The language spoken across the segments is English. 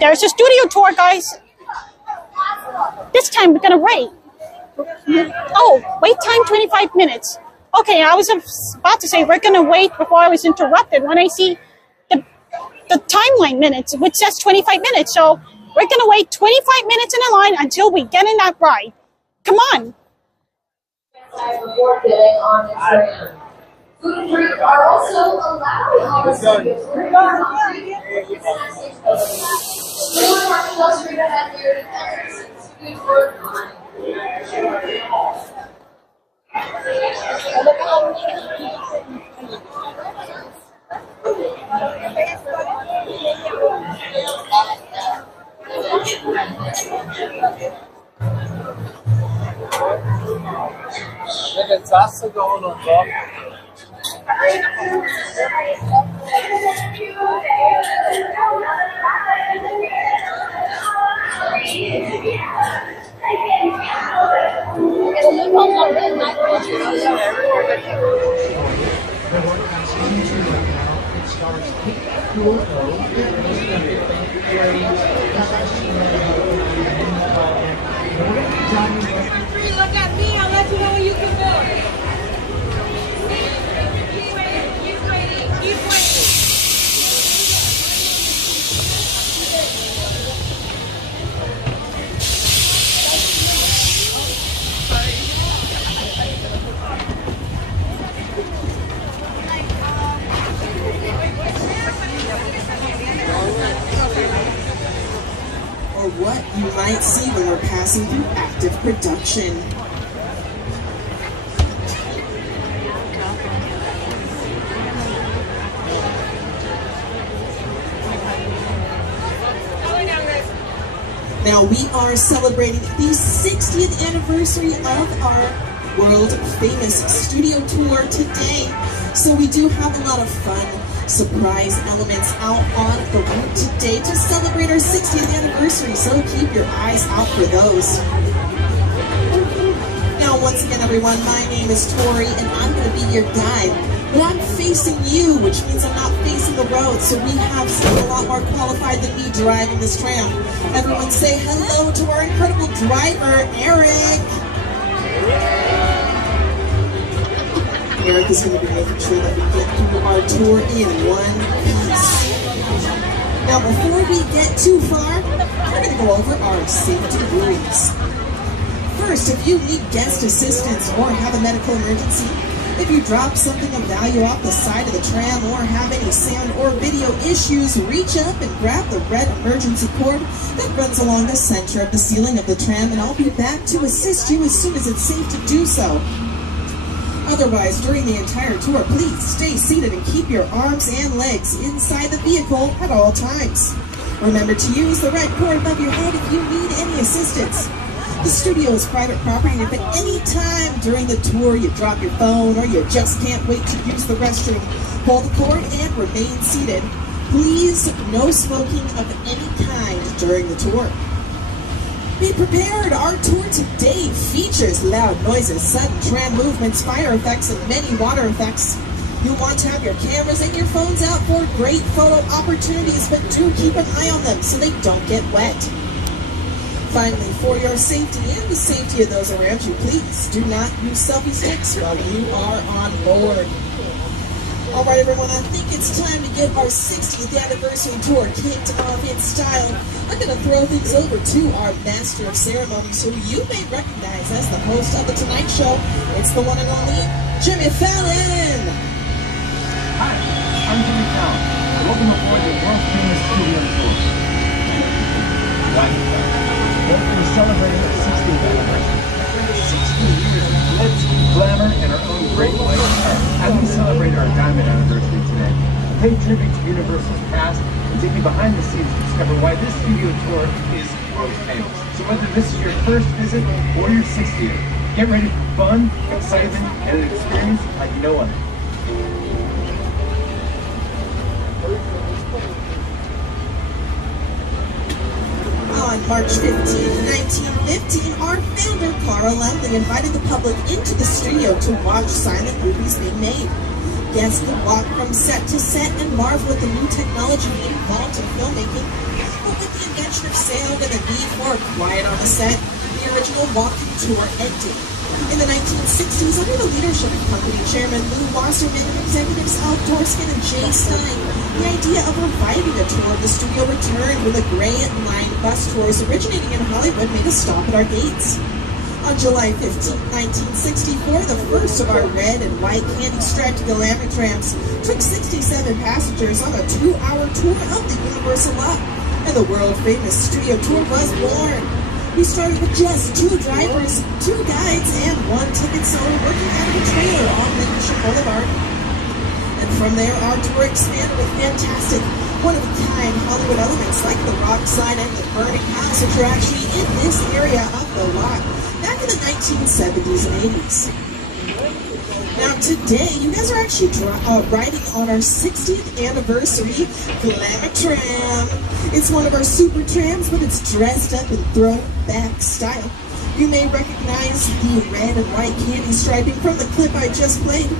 There's a studio tour, guys. This time we're gonna wait. Oh, wait time 25 minutes. Okay, I was about to say we're gonna wait before I was interrupted when I see the timeline minutes, which says 25 minutes. So we're gonna wait 25 minutes in the line until we get in that ride. Come on. Before getting on the train. Food and drink are also allowed on the studio tour. Anyone watching us read ahead here to Scooby Doo on. Eine Tasse geholt und so. Look at me, I'll let you know when you can go. Keep waiting. Or what you might see when we're passing through active production. Now we are celebrating the 60th anniversary of our world famous studio tour today. So we do have a lot of fun surprise elements out on the route today to celebrate our 60th anniversary, so keep your eyes out for those. Now once again everyone, my name is Tori and I'm going to be your guide. But I'm facing you, which means I'm not facing the road, so we have someone a lot more qualified than me driving this tram. Everyone say hello to our incredible driver, Eric! Eric is going to be making sure that we get through our tour in one piece. Now before we get too far, we're going to go over our safety rules. First, if you need guest assistance or have a medical emergency, if you drop something of value off the side of the tram or have any sound or video issues, reach up and grab the red emergency cord that runs along the center of the ceiling of the tram, and I'll be back to assist you as soon as it's safe to do so. Otherwise, during the entire tour, please stay seated and keep your arms and legs inside the vehicle at all times. Remember to use the red cord above your head if you need any assistance. The studio is private property, and if at any time during the tour you drop your phone or you just can't wait to use the restroom, hold the cord and remain seated. Please, no smoking of any kind during the tour. Be prepared, our tour today features loud noises, sudden tram movements, fire effects, and many water effects. You'll want to have your cameras and your phones out for great photo opportunities, but do keep an eye on them so they don't get wet. Finally, for your safety and the safety of those around you, please do not use selfie sticks while you are on board. All right, everyone, I think it's time to get our 60th anniversary tour kicked off in style. I'm going to throw things over to our master of ceremonies, who you may recognize as the host of The Tonight Show. It's the one and only Jimmy Fallon. Hi, I'm Jimmy Fallon. Welcome aboard the world famous studio tour. We're celebrating our 60th anniversary. After 60 years of glitz, glamour, and our own great white star, as we celebrate our diamond anniversary today, pay tribute to Universal's past and take you behind the scenes to discover why this studio tour is world famous. So whether this is your first visit or your 60th, get ready for fun, excitement, and an experience like no other. On March 15, 1915, our founder, Carl Laemmle, invited the public into the studio to watch silent movies being made. Guests could walk from set to set and marvel at the new technology involved in filmmaking. But with the invention of sound and the need for quiet on the set, the original walking tour ended. In the 1960s, under the leadership of company chairman Lou Wasserman and executives Al Dorskin and Jay Stein, the idea of reviving a tour of the studio returned when the Gray Line bus tours originating in Hollywood made a stop at our gates. On July 15, 1964, the first of our red and white candy-striped glamour trams took 67 passengers on a 2-hour tour of the Universal Lot, and the world-famous studio tour was born. We started with just 2 drivers, 2 guides, and 1 ticket seller working out of a trailer on Lincolnshire Boulevard. And from there, our tour expanded with fantastic, one-of-a-kind Hollywood elements like the rock slide and the burning house, which are actually in this area of the lot back in the 1970s and 80s. Now today, you guys are actually riding on our 60th anniversary Glamour Tram. It's one of our super trams, but it's dressed up in throwback style. You may recognize the red and white candy striping from the clip I just played.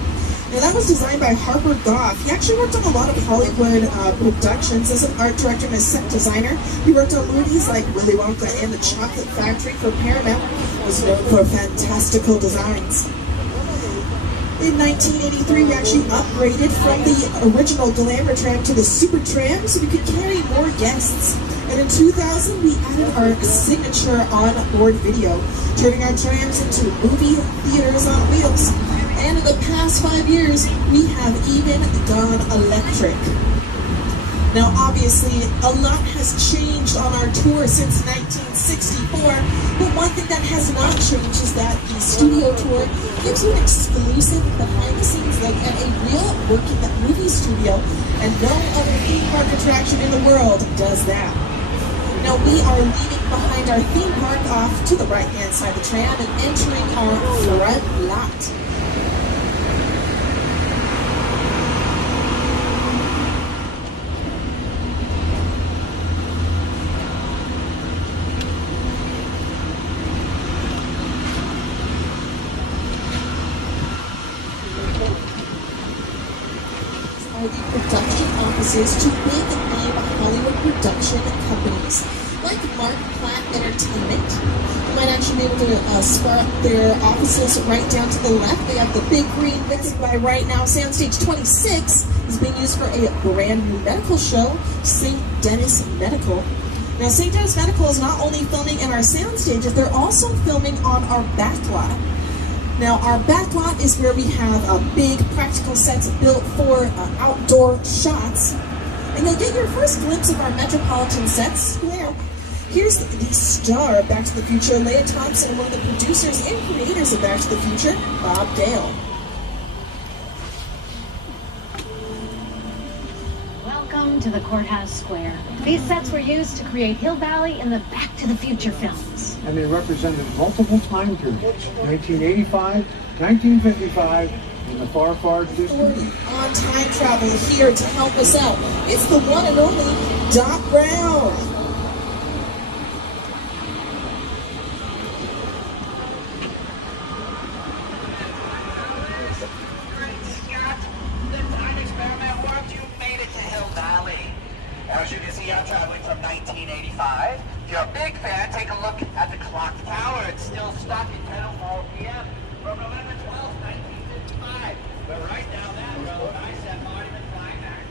Now that was designed by Harper Goff. He actually worked on a lot of Hollywood productions as an art director and a set designer. He worked on movies like Willy Wonka and the Chocolate Factory for Paramount. Was known for fantastical designs. In 1983, we actually upgraded from the original Glamour Tram to the Super Tram so we could carry more guests. And in 2000, we added our signature on-board video, turning our trams into movie theaters on wheels. And in the past 5 years, we have even gone electric. Now, obviously, a lot has changed on our tour since 1964, but one thing that has not changed is that the studio tour gives you an exclusive behind-the-scenes look at a real working movie studio, and no other theme park attraction in the world does that. Now, we are leaving behind our theme park off to the right-hand side of the tram and entering our front lot. The production offices to big-name Hollywood production companies like Mark Platt Entertainment. You might actually be able to spot their offices right down to the left. They have the big green building by right now. Soundstage 26 is being used for a brand new medical show, St. Dennis Medical. Now, St. Dennis Medical is not only filming in our soundstages, they're also filming on our back lot. Now, our back lot is where we have big practical sets built for outdoor shots. And you'll get your first glimpse of our Metropolitan sets where here's the star of Back to the Future, Leah Thompson, and one of the producers and creators of Back to the Future, Bob Gale. Welcome to the Courthouse Square. These sets were used to create Hill Valley in the Back to the Future films. And they represented multiple time periods, 1985, 1955, and the far, far distant. On time travel here to help us out. It's the one and only Doc Brown. As you can see, I'm traveling from 1985. If you're a big fan, take a look at the clock tower. It's still stuck at 10:04 p.m. from November 12th, 1955. But right down that road, I said monument flying back.